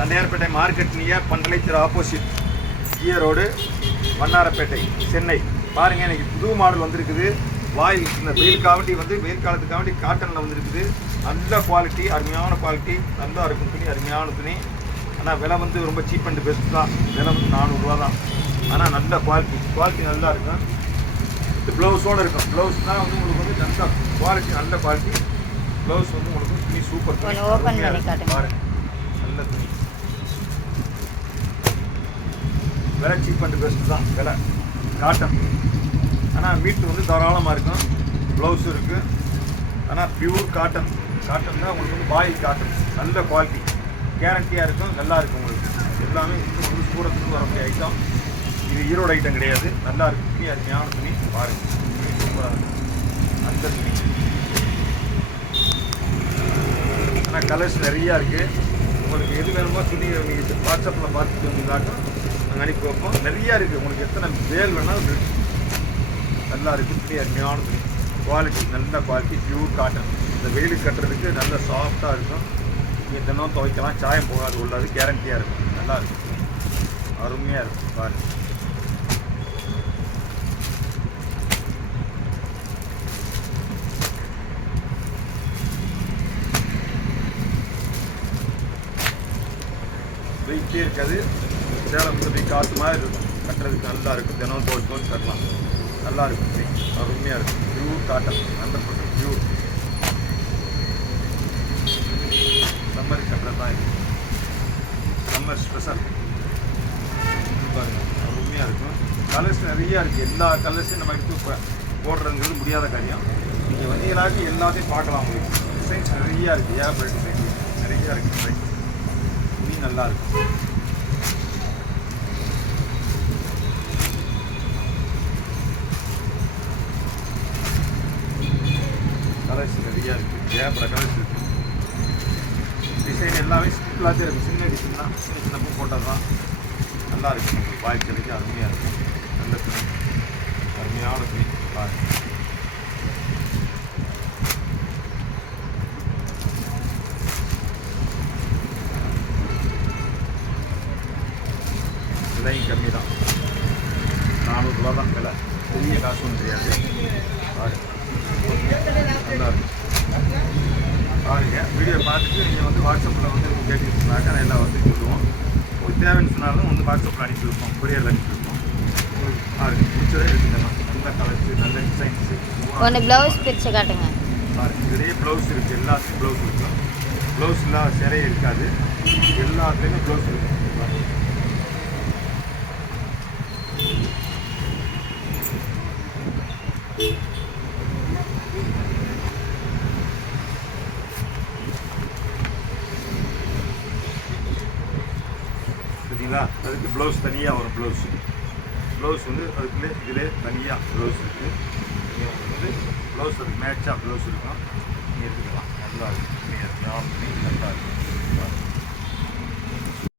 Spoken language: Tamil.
தண்டையார்பேட்டை மார்க்கெட் நியர் பண்டலைச்சர் ஆப்போசிட் ஈரோடு வண்ணாரப்பேட்டை சென்னை. பாருங்கள், இன்றைக்கி புது மாடல் வந்திருக்குது. வாயில் இந்த வெயில் காலத்துக்காண்டி காட்டனில் வந்திருக்குது. நல்ல குவாலிட்டி, அருமையான குவாலிட்டி, நல்லா இருக்கும் துணி, அருமையான துணி. ஆனால் விலை ரொம்ப சீப் அண்ட் பெஸ்ட் தான். விலை 400 ரூபா தான். ஆனால் நல்ல குவாலிட்டி நல்லா இருக்கும். இது ப்ளவுஸோடு இருக்கும். ப்ளவுஸ் தான் உங்களுக்கு நல்ல குவாலிட்டி, நல்ல குவாலிட்டி ப்ளவுஸ் உங்களுக்கு துணி சூப்பர் துணி. பாருங்கள், நல்ல துணி. விலை சீப் அண்ட் பெஸ்ட் தான். விலை காட்டன். ஆனால் வீட்டு தாராளமாக இருக்கும். ப்ளவுஸ் இருக்குது. ஆனால் பியூர் காட்டன் தான் உங்களுக்கு பாயில் காட்டன். நல்ல குவாலிட்டி, கேரண்டியாக இருக்கும். நல்லா இருக்கும் உங்களுக்கு. எல்லாமே சூரத்துக்கு வரக்கூடிய ஐட்டம். இது ஈரோடு ஐட்டம் கிடையாது. நல்லா இருக்கும் துணி, அருமையான துணி. பாருங்கள், துணி சூப்பராக இருக்கும். அந்த துணி. ஆனால் கலர்ஸ் நிறையா இருக்குது. உங்களுக்கு எது வேணுமோ துணி நீங்கள் வாட்ஸ்அப்பில் பார்த்துட்டு வந்தீங்களாட்டும் நாங்கள் அனுப்பி வைப்போம். நிறையா இருக்குது. உங்களுக்கு எத்தனை வேல் வேணாலும் நல்லா இருக்குது துணி, அருமையான துணி. குவாலிட்டி, நல்ல குவாலிட்டி, பியூர் காட்டன். இந்த வெயிலுக்கு கட்டுறதுக்கு நல்ல சாஃப்டாக இருக்கும். நீங்கள் தினம் துவைக்கலாம், சாயம் போகாது, உள்ளாது, கேரண்டியாக இருக்கும். நல்லா இருக்கும் துணி, அருமையாக இருக்கும். பாருங்கள், வெயிட்டே இருக்காது. சேலம் துணி காற்று மாதிரி இருக்கும். கட்டுறதுக்கு நல்லா இருக்கும். தினம் துவைச்சு கட்டலாம். நல்லா இருக்கும் துணி, அருமையாக இருக்கும். Pure cotton, 100% pure. சம்மர் கட்டுறது தான் இது. Summer special. பாருங்கள், அருமையாக இருக்கும். கலர்ஸ் நிறையா இருக்குது. எல்லா கலர்ஸையும் நம்ம எடுத்து போடுறதுங்கிறது முடியாத காரியம். நீங்கள் எல்லாத்தையும் பார்க்கலாம். உங்களுக்கு டிசைன்ஸ் நிறையா இருக்குது. ஏகப்பட்ட டிசைன் நிறையா இருக்குது. டிசைன் துணி நல்லா இருக்கும். கலர்ஸ் நிறையா இருக்குது. ஏகப்பட்ட கலர்ஸ் இருக்குது. டிசைன் எல்லாமே சிம்பிளாக தான் இருக்குது. சின்ன டிசைன் தான், சின்ன பூ போட்டது தான். நல்லா இருக்குது. உங்களுக்கு பாய் கிடைக்கும். அருமையாக இருக்கும். நல்ல துணி, அருமையான துணி. பாருங்கள், விலையும் கம்மி தான். 400 ரூபா தான் விலை. பெரிய காசு ஒன்றும் தெரியாது. நல்லா இருக்கும். பாருங்கள், வீடியோ பார்த்துட்டு நீங்கள் வாட்ஸ்அப்பில் கேட்டுக்கிட்டுனாக்கா நான் எல்லா வசதியும் சொல்லுவோம். உங்களுக்கு தேவைன்னு சொன்னாலும் வாட்ஸ்அப்பில் அனுப்பி வைப்போம், கொரியரில் அனுப்பி வைப்போம். உங்களுக்கு பாருங்கள், பிடிச்சதே இருக்குதுண்ணா. நல்ல கலர்ஸு, நல்ல டிசைன்ஸு. ஒன்று ப்ளவுஸ் பிரித்து காட்டுங்க. பாருங்கள், இதுலேயே ப்ளவுஸ் இருக்குது. எல்லாத்துக்கும் ப்ளவுஸ் இருக்கும். ப்ளவுஸ்லாம் சிறையே இருக்காது. எல்லாத்துலேயுமே ப்ளவுஸ் இருக்கும். சரிங்களா? அதுக்கு ப்ளவுஸ் தனியாக வரும். ப்ளவுஸ் அதுக்குள்ளே இதிலே தனியாக ப்ளவுஸ் இருக்குது. நீங்கள் உங்களுக்கு ப்ளவுஸ் அதுக்கு மேட்சாக ப்ளவுஸ் இருக்கும். நீங்கள் எடுத்துக்கலாம். நல்லா இருக்கும். நல்லா இருக்கும்.